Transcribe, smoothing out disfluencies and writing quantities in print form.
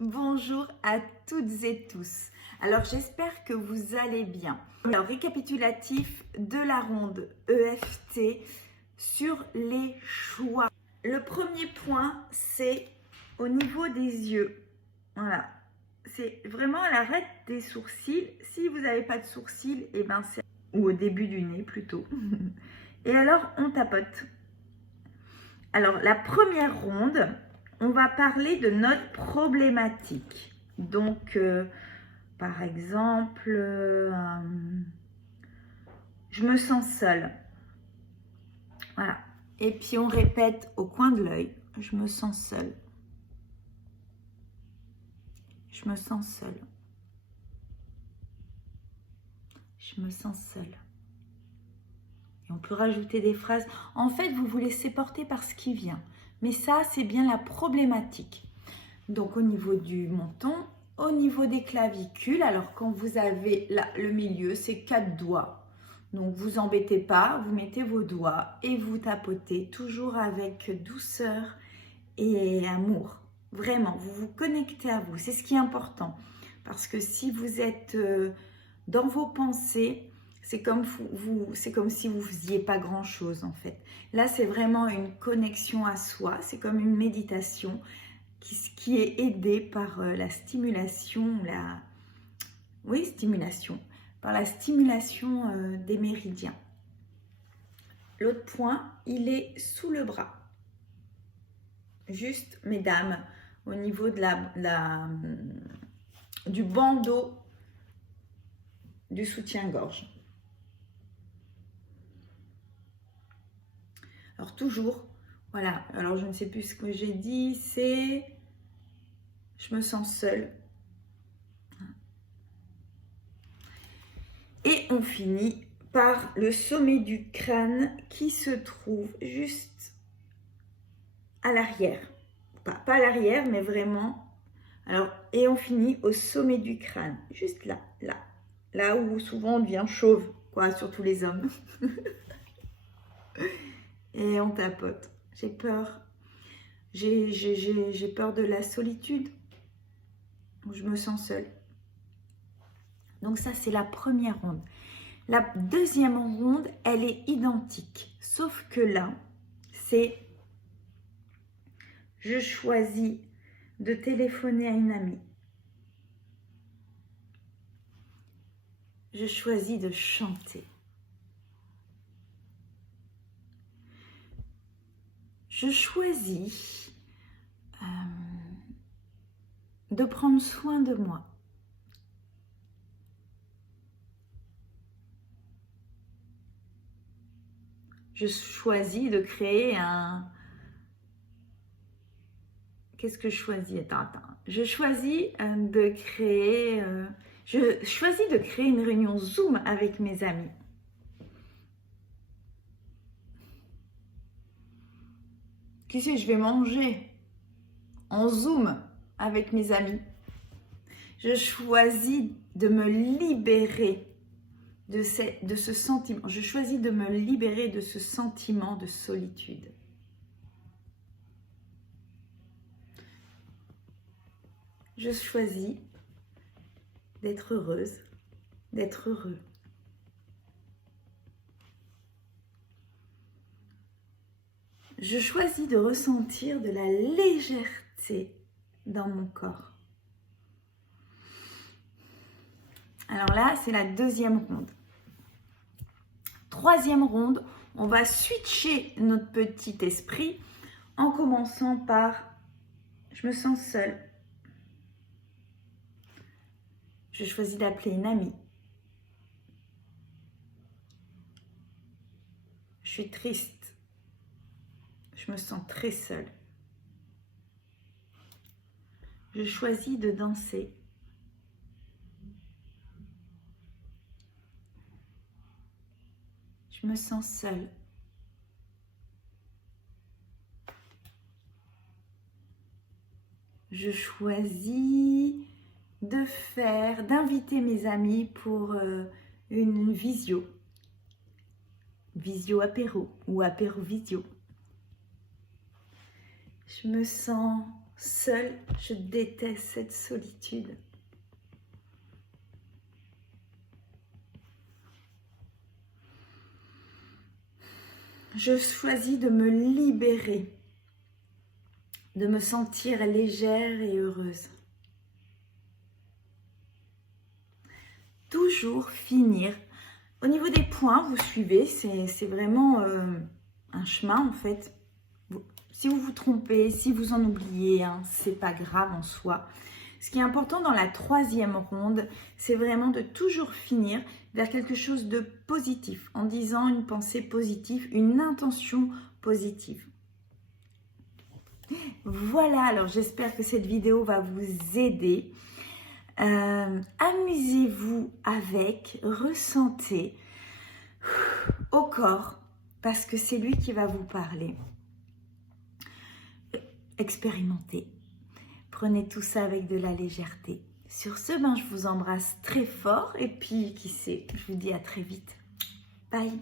Bonjour à toutes et tous. Alors j'espère que vous allez bien. Alors récapitulatif de la ronde EFT sur les choix. Le premier point, c'est au niveau des yeux. Voilà. C'est vraiment à l'arête des sourcils. Si vous n'avez pas de sourcils, et ben c'est ou au début du nez plutôt. Et alors on tapote. Alors la première ronde, on va parler de notre problématique. Donc, par exemple, je me sens seule. Voilà. Et puis, on répète au coin de l'œil, je me sens seule. Je me sens seule. Je me sens seule. Et on peut rajouter des phrases. En fait, vous vous laissez porter par ce qui vient. Mais ça, c'est bien la problématique. Donc, au niveau du menton, au niveau des clavicules, alors quand vous avez là, le milieu, c'est 4 doigts. Donc, vous embêtez pas, vous mettez vos doigts et vous tapotez toujours avec douceur et amour. Vraiment, vous vous connectez à vous. C'est ce qui est important. Parce que si vous êtes dans vos pensées, c'est comme si vous ne faisiez pas grand-chose en fait. Là, c'est vraiment une connexion à soi. C'est comme une méditation qui est aidée par la stimulation, par la stimulation des méridiens. L'autre point, il est sous le bras. Juste, mesdames, au niveau de du bandeau du soutien-gorge. Alors toujours, voilà, alors je ne sais plus ce que j'ai dit, c'est je me sens seule. Et on finit par le sommet du crâne qui se trouve juste à l'arrière. Pas à l'arrière, mais vraiment. Alors, et on finit au sommet du crâne, juste là, là. Là où souvent on devient chauve, quoi, surtout les hommes. Et on tapote. J'ai peur. J'ai peur de la solitude. Je me sens seule. Donc ça, c'est la première ronde. La deuxième ronde, elle est identique. Sauf que là, c'est je choisis de téléphoner à une amie. Je choisis de chanter. Je choisis de prendre soin de moi. Je choisis de créer un... Qu'est-ce que je choisis? Attends. Je choisis de créer... Je choisis de créer une réunion Zoom avec mes amis. Qui c'est? Je vais manger en Zoom avec mes amis. Je choisis de me libérer de ce sentiment. Je choisis de me libérer de ce sentiment de solitude. Je choisis d'être heureuse, d'être heureux. Je choisis de ressentir de la légèreté dans mon corps. Alors là, c'est la deuxième ronde. Troisième ronde, on va switcher notre petit esprit en commençant par « je me sens seule ». Je choisis d'appeler une amie. Je suis triste. Je me sens très seule. Je choisis de danser. Je me sens seule. Je choisis d'inviter mes amis pour une visio apéro ou apéro visio. Je me sens seule. Je déteste cette solitude. Je choisis de me libérer, de me sentir légère et heureuse. Toujours finir. Au niveau des points, vous suivez, c'est vraiment un chemin en fait. Si vous vous trompez, si vous en oubliez, hein, c'est pas grave en soi. Ce qui est important dans la 3e ronde, c'est vraiment de toujours finir vers quelque chose de positif, en disant une pensée positive, une intention positive. Voilà, alors j'espère que cette vidéo va vous aider. Amusez-vous avec, ressentez au corps, parce que c'est lui qui va vous parler. Expérimentez. Prenez tout ça avec de la légèreté. Sur ce, je vous embrasse très fort et puis qui sait, je vous dis à très vite. Bye.